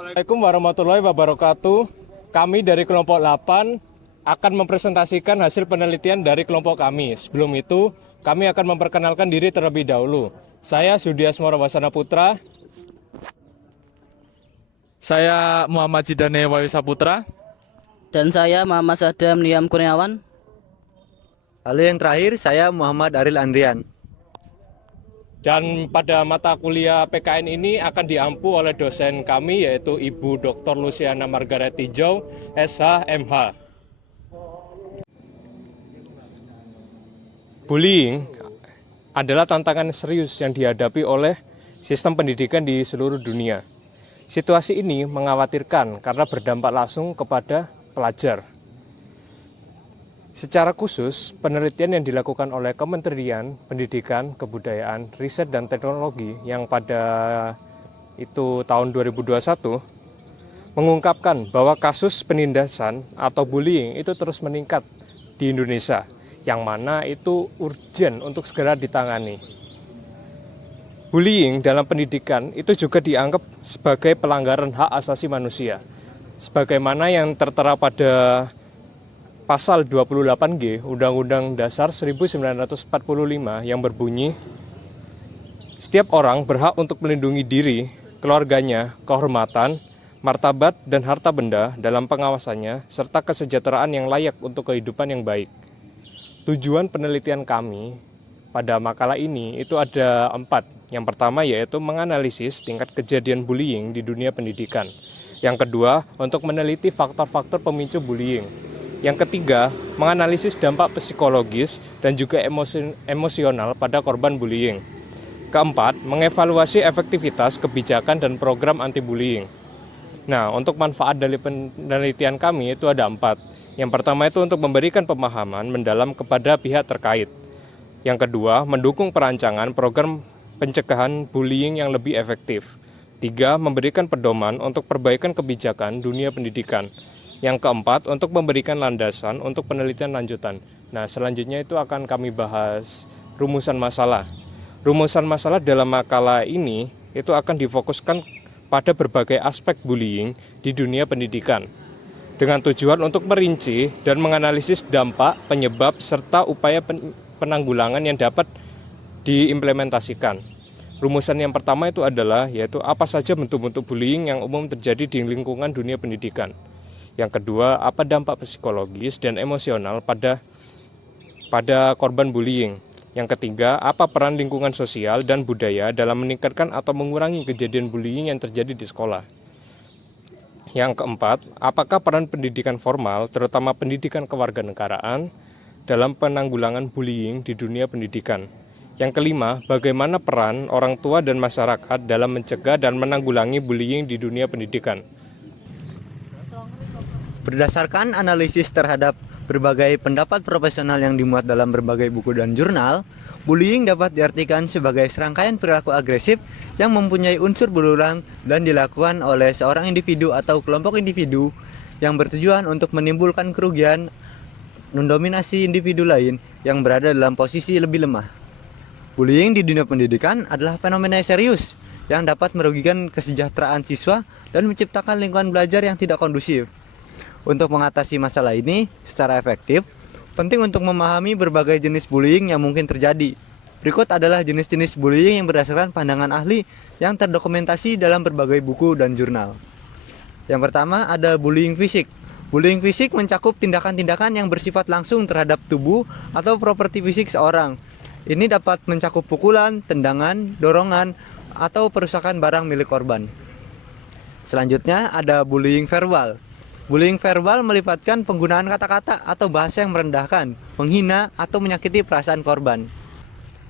Assalamualaikum warahmatullahi wabarakatuh. Kami dari kelompok 8 akan mempresentasikan hasil penelitian dari kelompok kami. Sebelum itu, kami akan memperkenalkan diri terlebih dahulu. Saya Sudi Asmoro Wasana Putra. Saya Muhammad Zidane Wayu Saputra. Dan saya Muhammad Sadam Niam Kurniawan. Lalu yang terakhir, saya Muhammad Aril Andrian. Dan pada mata kuliah PKN ini akan diampu oleh dosen kami yaitu Ibu Dr. Luciana Margaret Tijau, SH, MH. Bullying adalah tantangan serius yang dihadapi oleh sistem pendidikan di seluruh dunia. Situasi ini mengkhawatirkan karena berdampak langsung kepada pelajar. Secara khusus, penelitian yang dilakukan oleh Kementerian Pendidikan, Kebudayaan, Riset, dan Teknologi yang pada itu tahun 2021 mengungkapkan bahwa kasus penindasan atau bullying itu terus meningkat di Indonesia, yang mana itu urgent untuk segera ditangani. Bullying dalam pendidikan itu juga dianggap sebagai pelanggaran hak asasi manusia, sebagaimana yang tertera pada Pasal 28G Undang-Undang Dasar 1945 yang berbunyi, setiap orang berhak untuk melindungi diri, keluarganya, kehormatan, martabat, dan harta benda dalam pengawasannya, serta kesejahteraan yang layak untuk kehidupan yang baik. Tujuan penelitian kami pada makalah ini itu ada 4. Yang pertama yaitu menganalisis tingkat kejadian bullying di dunia pendidikan. Yang kedua, untuk meneliti faktor-faktor pemicu bullying. Yang ketiga, menganalisis dampak psikologis dan juga emosional pada korban bullying. Keempat, mengevaluasi efektivitas kebijakan dan program anti-bullying. Nah, untuk manfaat dari penelitian kami itu ada 4. Yang pertama itu untuk memberikan pemahaman mendalam kepada pihak terkait. Yang kedua, mendukung perancangan program pencegahan bullying yang lebih efektif. 3, memberikan pedoman untuk perbaikan kebijakan dunia pendidikan. Yang keempat, untuk memberikan landasan untuk penelitian lanjutan. Nah, selanjutnya itu akan kami bahas rumusan masalah. Rumusan masalah dalam makalah ini itu akan difokuskan pada berbagai aspek bullying di dunia pendidikan, dengan tujuan untuk merinci dan menganalisis dampak, penyebab, serta upaya penanggulangan yang dapat diimplementasikan. Rumusan yang pertama itu adalah yaitu apa saja bentuk-bentuk bullying yang umum terjadi di lingkungan dunia pendidikan. Yang kedua, apa dampak psikologis dan emosional pada korban bullying. Yang ketiga, apa peran lingkungan sosial dan budaya dalam meningkatkan atau mengurangi kejadian bullying yang terjadi di sekolah. Yang keempat, apakah peran pendidikan formal, terutama pendidikan kewarganegaraan, dalam penanggulangan bullying di dunia pendidikan. Yang kelima, bagaimana peran orang tua dan masyarakat dalam mencegah dan menanggulangi bullying di dunia pendidikan. Berdasarkan analisis terhadap berbagai pendapat profesional yang dimuat dalam berbagai buku dan jurnal, bullying dapat diartikan sebagai serangkaian perilaku agresif yang mempunyai unsur berulang dan dilakukan oleh seorang individu atau kelompok individu yang bertujuan untuk menimbulkan kerugian, mendominasi individu lain yang berada dalam posisi lebih lemah. Bullying di dunia pendidikan adalah fenomena serius yang dapat merugikan kesejahteraan siswa dan menciptakan lingkungan belajar yang tidak kondusif. Untuk mengatasi masalah ini secara efektif, penting untuk memahami berbagai jenis bullying yang mungkin terjadi. Berikut adalah jenis-jenis bullying yang berdasarkan pandangan ahli yang terdokumentasi dalam berbagai buku dan jurnal. Yang pertama ada bullying fisik. Bullying fisik mencakup tindakan-tindakan yang bersifat langsung terhadap tubuh atau properti fisik seorang. Ini dapat mencakup pukulan, tendangan, dorongan, atau perusakan barang milik korban. Selanjutnya ada bullying verbal. Bullying verbal melibatkan penggunaan kata-kata atau bahasa yang merendahkan, menghina, atau menyakiti perasaan korban.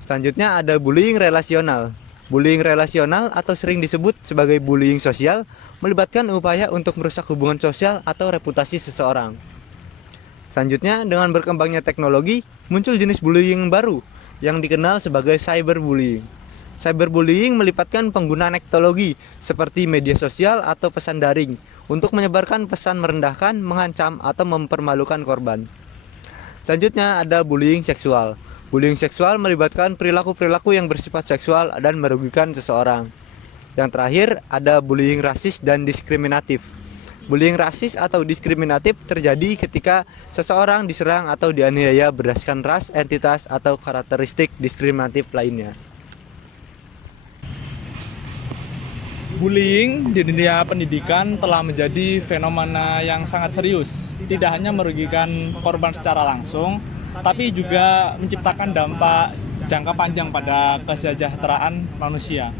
Selanjutnya ada bullying relasional. Bullying relasional atau sering disebut sebagai bullying sosial melibatkan upaya untuk merusak hubungan sosial atau reputasi seseorang. Selanjutnya, dengan berkembangnya teknologi, muncul jenis bullying baru yang dikenal sebagai cyberbullying. Cyberbullying melibatkan penggunaan teknologi seperti media sosial atau pesan daring untuk menyebarkan pesan merendahkan, mengancam, atau mempermalukan korban. Selanjutnya ada bullying seksual. Bullying seksual melibatkan perilaku-perilaku yang bersifat seksual dan merugikan seseorang. Yang terakhir ada bullying rasis dan diskriminatif. Bullying rasis atau diskriminatif terjadi ketika seseorang diserang atau dianiaya berdasarkan ras, entitas, atau karakteristik diskriminatif lainnya. Bullying di dunia pendidikan telah menjadi fenomena yang sangat serius. Tidak hanya merugikan korban secara langsung, tapi juga menciptakan dampak jangka panjang pada kesejahteraan manusia,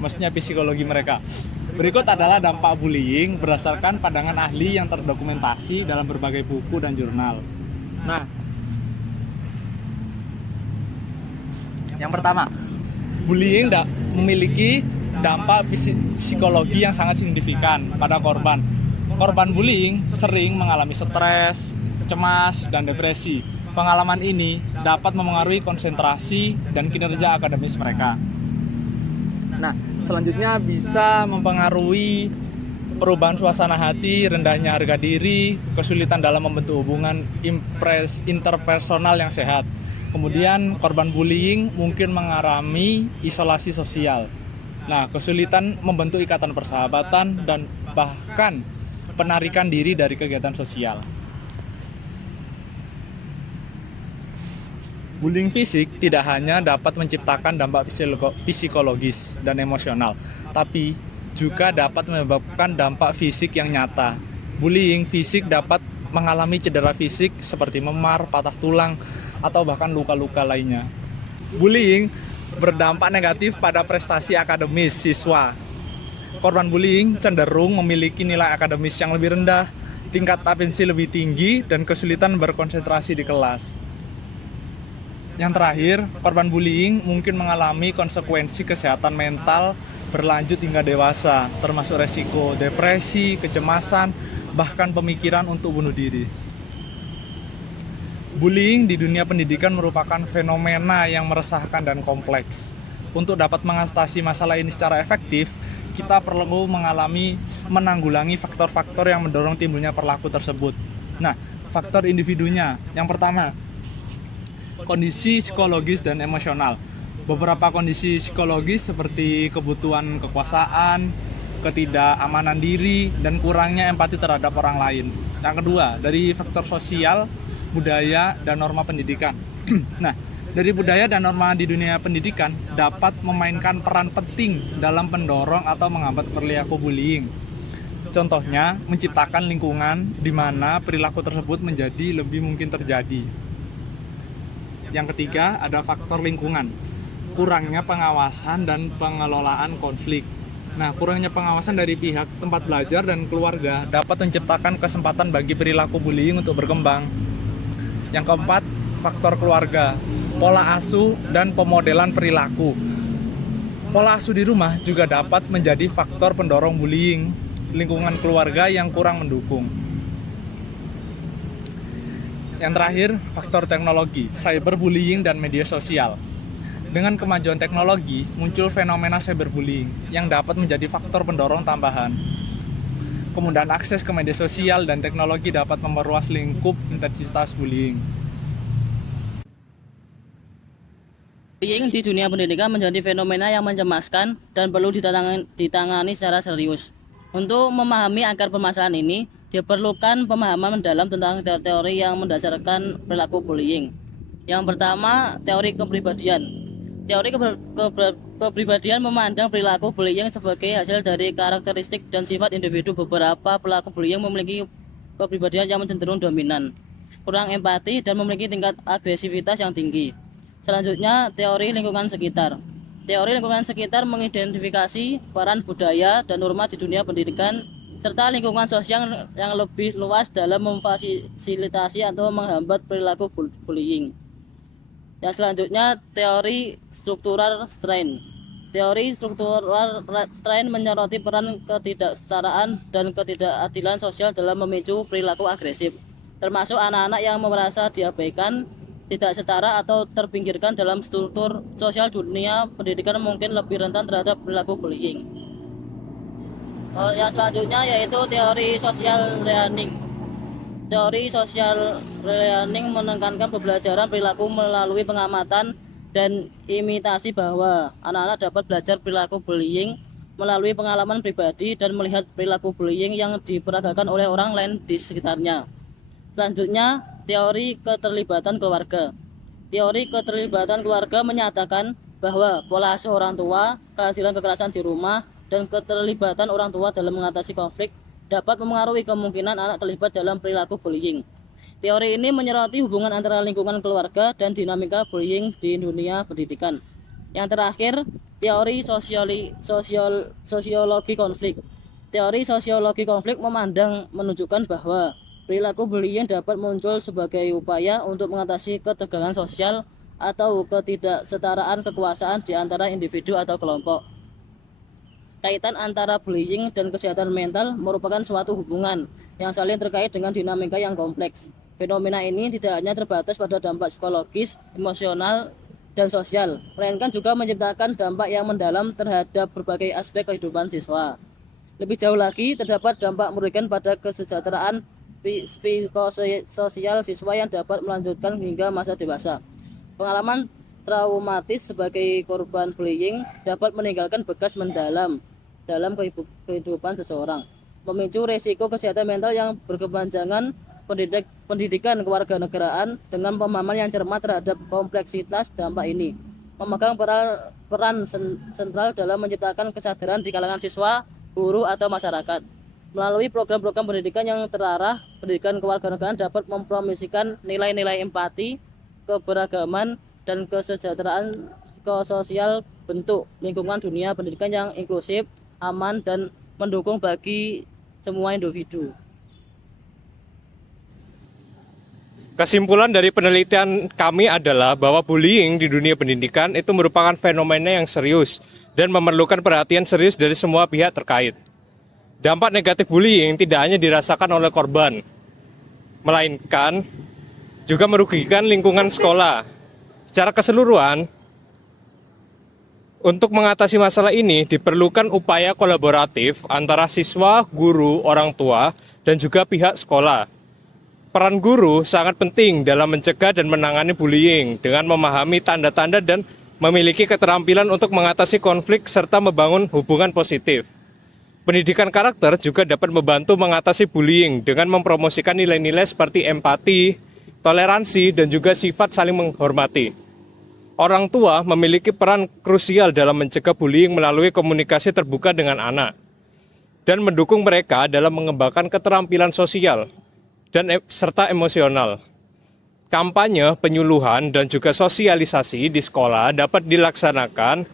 maksudnya psikologi mereka. Berikut adalah dampak bullying berdasarkan pandangan ahli yang terdokumentasi dalam berbagai buku dan jurnal. Nah, yang pertama, bullying memiliki dampak psikologi yang sangat signifikan pada korban. Korban bullying sering mengalami stres, cemas, dan depresi. Pengalaman ini dapat memengaruhi konsentrasi dan kinerja akademis mereka. Nah, selanjutnya bisa mempengaruhi perubahan suasana hati, rendahnya harga diri, kesulitan dalam membentuk hubungan interpersonal yang sehat. Kemudian korban bullying mungkin mengalami isolasi sosial. Nah, kesulitan membentuk ikatan persahabatan dan bahkan penarikan diri dari kegiatan sosial. Bullying fisik tidak hanya dapat menciptakan dampak psikologis dan emosional, tapi juga dapat menyebabkan dampak fisik yang nyata. Bullying fisik dapat mengalami cedera fisik seperti memar, patah tulang, atau bahkan luka-luka lainnya. Bullying berdampak negatif pada prestasi akademis siswa. Korban bullying cenderung memiliki nilai akademis yang lebih rendah, tingkat atensi lebih tinggi, dan kesulitan berkonsentrasi di kelas. Yang terakhir, korban bullying mungkin mengalami konsekuensi kesehatan mental berlanjut hingga dewasa, termasuk resiko depresi, kecemasan, bahkan pemikiran untuk bunuh diri. Bullying di dunia pendidikan merupakan fenomena yang meresahkan dan kompleks. Untuk dapat mengatasi masalah ini secara efektif, kita perlu menanggulangi faktor-faktor yang mendorong timbulnya perilaku tersebut. Nah, faktor individunya. Yang pertama, kondisi psikologis dan emosional. Beberapa kondisi psikologis seperti kebutuhan kekuasaan, ketidakamanan diri, dan kurangnya empati terhadap orang lain. Yang kedua, dari faktor sosial, budaya, dan norma pendidikan. Nah, dari budaya dan norma di dunia pendidikan dapat memainkan peran penting dalam pendorong atau menghambat perilaku bullying. Contohnya, menciptakan lingkungan di mana perilaku tersebut menjadi lebih mungkin terjadi. Yang ketiga, ada faktor lingkungan. Kurangnya pengawasan dan pengelolaan konflik. Nah, kurangnya pengawasan dari pihak tempat belajar dan keluarga dapat menciptakan kesempatan bagi perilaku bullying untuk berkembang. Yang keempat, faktor keluarga, pola asuh dan pemodelan perilaku. Pola asuh di rumah juga dapat menjadi faktor pendorong bullying. Lingkungan keluarga yang kurang mendukung. Yang terakhir, faktor teknologi, cyberbullying dan media sosial. Dengan kemajuan teknologi, muncul fenomena cyberbullying yang dapat menjadi faktor pendorong tambahan. Kemudahan akses ke media sosial dan teknologi dapat memperluas lingkup intensitas bullying. Bullying di dunia pendidikan menjadi fenomena yang mencemaskan dan perlu ditangani secara serius. Untuk memahami akar permasalahan ini, diperlukan pemahaman mendalam tentang teori yang mendasarkan perilaku bullying. Yang pertama, teori kepribadian. Teori kepribadian memandang perilaku bullying sebagai hasil dari karakteristik dan sifat individu. Beberapa pelaku bullying memiliki kepribadian yang cenderung dominan, kurang empati, dan memiliki tingkat agresivitas yang tinggi. Selanjutnya, teori lingkungan sekitar. Teori lingkungan sekitar mengidentifikasi peran budaya dan norma di dunia pendidikan serta lingkungan sosial yang lebih luas dalam memfasilitasi atau menghambat perilaku bullying. Yang selanjutnya, teori struktural strain. Teori struktural strain menyoroti peran ketidaksetaraan dan ketidakadilan sosial dalam memicu perilaku agresif, termasuk anak-anak yang merasa diabaikan, tidak setara, atau terpinggirkan dalam struktur sosial dunia pendidikan mungkin lebih rentan terhadap perilaku bullying. Yang selanjutnya yaitu teori social learning. Teori social learning menekankan pembelajaran perilaku melalui pengamatan dan imitasi bahwa anak-anak dapat belajar perilaku bullying melalui pengalaman pribadi dan melihat perilaku bullying yang diperagakan oleh orang lain di sekitarnya. Selanjutnya, teori keterlibatan keluarga. Teori keterlibatan keluarga menyatakan bahwa pola asuh orang tua, kehadiran kekerasan di rumah, dan keterlibatan orang tua dalam mengatasi konflik dapat memengaruhi kemungkinan anak terlibat dalam perilaku bullying. Teori ini menyoroti hubungan antara lingkungan keluarga dan dinamika bullying di dunia pendidikan. Yang terakhir, teori sosiologi konflik. Teori sosiologi konflik menunjukkan bahwa perilaku bullying dapat muncul sebagai upaya untuk mengatasi ketegangan sosial atau ketidaksetaraan kekuasaan di antara individu atau kelompok. Kaitan antara bullying dan kesehatan mental merupakan suatu hubungan yang saling terkait dengan dinamika yang kompleks. Fenomena ini tidak hanya terbatas pada dampak psikologis, emosional, dan sosial, melainkan juga menciptakan dampak yang mendalam terhadap berbagai aspek kehidupan siswa. Lebih jauh lagi, terdapat dampak merugikan pada kesejahteraan psikososial siswa yang dapat melanjutkan hingga masa dewasa. Pengalaman traumatis sebagai korban bullying dapat meninggalkan bekas mendalam dalam kehidupan seseorang, memicu resiko kesehatan mental yang berkepanjangan. Pendidikan kewarganegaraan dengan pemahaman yang cermat terhadap kompleksitas dampak ini memegang peran sentral dalam menciptakan kesadaran di kalangan siswa, guru, atau masyarakat. Melalui program-program pendidikan yang terarah, pendidikan kewarganegaraan dapat mempromosikan nilai-nilai empati, keberagaman, dan kesejahteraan psikososial, bentuk lingkungan dunia pendidikan yang inklusif, aman, dan mendukung bagi semua individu. Kesimpulan dari penelitian kami adalah bahwa bullying di dunia pendidikan itu merupakan fenomena yang serius dan memerlukan perhatian serius dari semua pihak terkait. Dampak negatif bullying tidak hanya dirasakan oleh korban, melainkan juga merugikan lingkungan sekolah. Secara keseluruhan, untuk mengatasi masalah ini diperlukan upaya kolaboratif antara siswa, guru, orang tua, dan juga pihak sekolah. Peran guru sangat penting dalam mencegah dan menangani bullying dengan memahami tanda-tanda dan memiliki keterampilan untuk mengatasi konflik serta membangun hubungan positif. Pendidikan karakter juga dapat membantu mengatasi bullying dengan mempromosikan nilai-nilai seperti empati, toleransi, dan juga sifat saling menghormati. Orang tua memiliki peran krusial dalam mencegah bullying melalui komunikasi terbuka dengan anak dan mendukung mereka dalam mengembangkan keterampilan sosial dan serta emosional. Kampanye, penyuluhan, dan juga sosialisasi di sekolah dapat dilaksanakan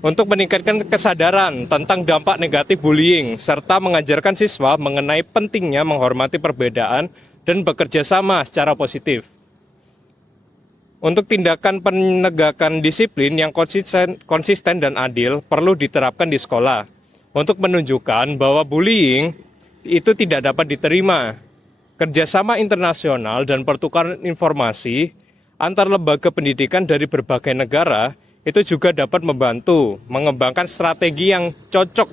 untuk meningkatkan kesadaran tentang dampak negatif bullying serta mengajarkan siswa mengenai pentingnya menghormati perbedaan dan bekerja sama secara positif. Untuk tindakan penegakan disiplin yang konsisten dan adil perlu diterapkan di sekolah untuk menunjukkan bahwa bullying itu tidak dapat diterima. Kerjasama internasional dan pertukaran informasi antar lembaga pendidikan dari berbagai negara itu juga dapat membantu mengembangkan strategi yang cocok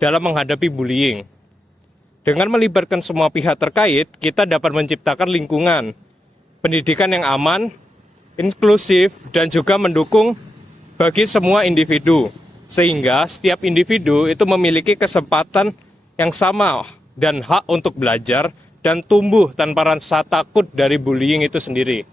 dalam menghadapi bullying. Dengan melibatkan semua pihak terkait, kita dapat menciptakan lingkungan pendidikan yang aman, inklusif, dan juga mendukung bagi semua individu, sehingga setiap individu itu memiliki kesempatan yang sama dan hak untuk belajar dan tumbuh tanpa rasa takut dari bullying itu sendiri.